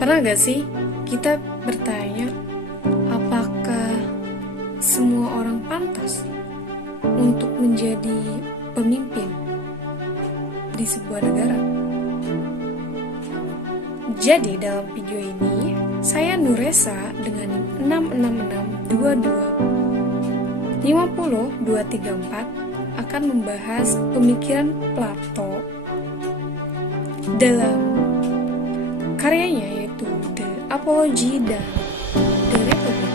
Pernah gak sih kita bertanya, apakah semua orang pantas untuk menjadi pemimpin di sebuah negara? Jadi dalam video ini, saya Nuresa dengan 66622500234 akan membahas pemikiran Plato dalam karyanya yaitu The Apology dan The Republic.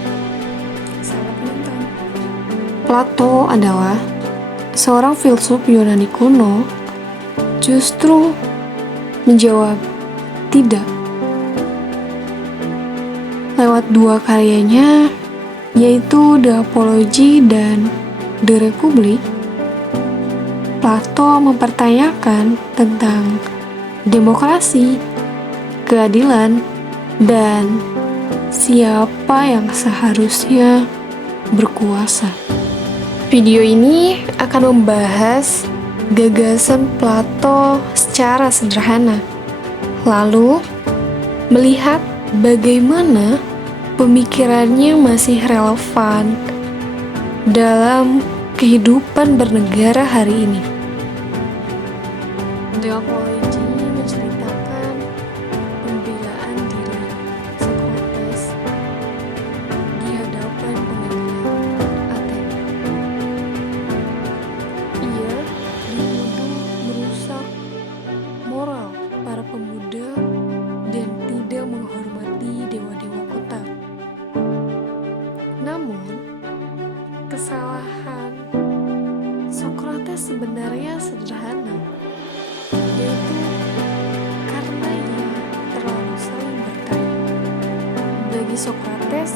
Selamat menonton. Plato adalah seorang filsuf Yunani kuno, justru menjawab tidak lewat dua karyanya, yaitu The Apology dan The Republic. Plato mempertanyakan tentang demokrasi, keadilan, dan siapa yang seharusnya berkuasa. Video ini akan membahas gagasan Plato secara sederhana, lalu melihat bagaimana pemikirannya masih relevan dalam kehidupan bernegara hari ini. The Apology menceritakan pembelaan diri Socrates di hadapan pengadilan Athena. Ia dituduh merusak moral para pemuda dan tidak menghormati dewa-dewa kota. Namun, kesalahan Socrates sebenarnya sederhana, yaitu karena ia terlalu sering bertanya. Bagi Socrates,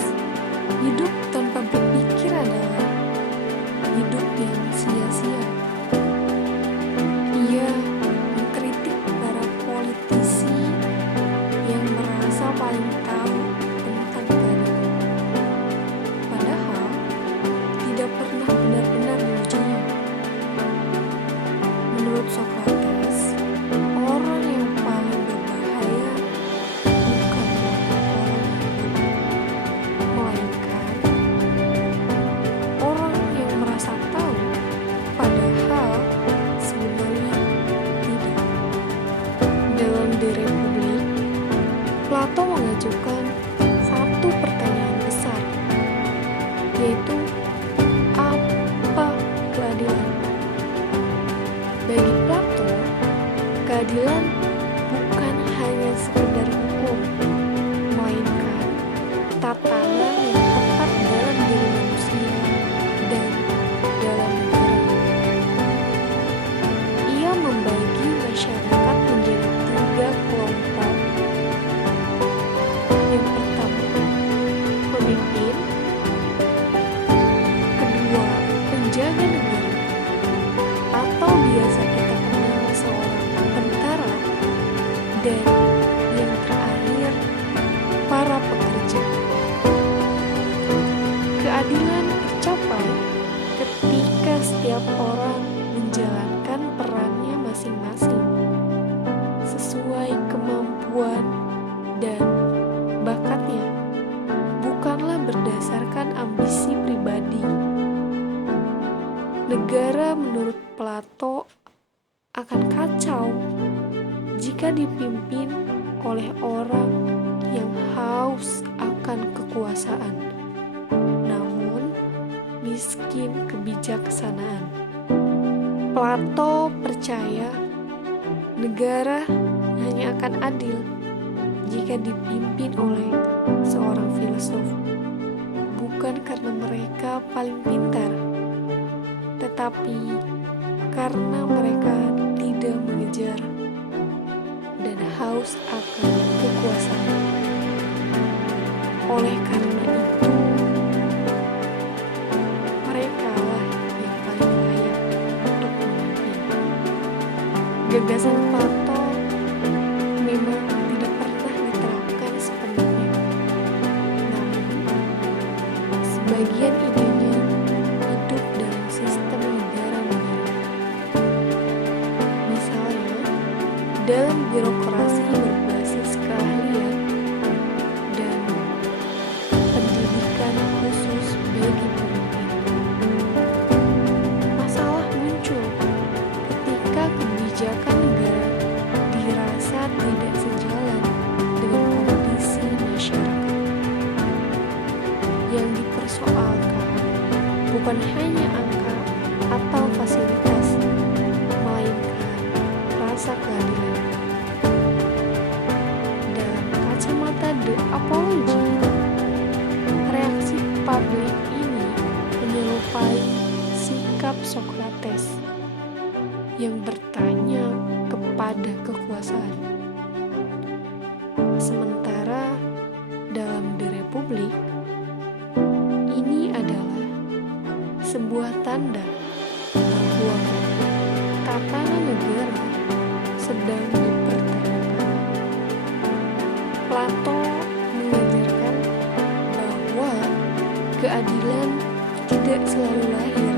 hidup tanpa berpikir adalah hidup yang sia-sia. Ia mengkritik para politisi yang merasa paling tahu tentang keadaan, padahal tidak pernah benar-benar mengujinya. Menurut Socrates, orang yang paling berbahaya bukanlah orang yang bodoh, melainkan orang yang merasa tahu, padahal sebenarnya tidak. Dalam The Republic, Plato mengajukan satu pertanyaan besar, yaitu apa keadilan? Bagi Plato, keadilan bukan hanya sekedar hukum, melainkan tatanan yang tepat dalam diri manusia dan dalam negara. Ia membagi masyarakat menjadi 3 kelompok. Yang pertama, pemimpin. Kedua, penjaga negara, atau biasa kita kenal seorang tentara. Dan yang terakhir, para pekerja. Keadilan tercapai ketika setiap orang menjalankan perannya masing-masing sesuai kemampuan dan bakatnya, bukanlah berdasarkan ambisi pribadi. Negara menurut Plato akan kacau jika dipimpin oleh orang yang haus akan kekuasaan, namun miskin kebijaksanaan. Plato percaya negara hanya akan adil jika dipimpin oleh seorang filsuf, bukan karena mereka paling pintar, tetapi karena mereka tidak mengejar dan haus akan kekuasaan. Oleh karena itu, mereka lah yang paling layak untuk memimpin. Gagasan Plato memang tidak pernah diterapkan sepenuhnya, namun sebagian idenya hidup dalam sistem negara-negara. Misalnya, dalam birokrasi berbasis keahlian, The Apology. Reaksi publik ini menyerupai sikap Sokrates yang bertanya kepada kekuasaan. Sementara dalam The Republic, ini adalah sebuah tanda bahwa tatanan negara sedang dipertanyakan. Plato mengajarkan bahwa keadilan tidak selalu lahir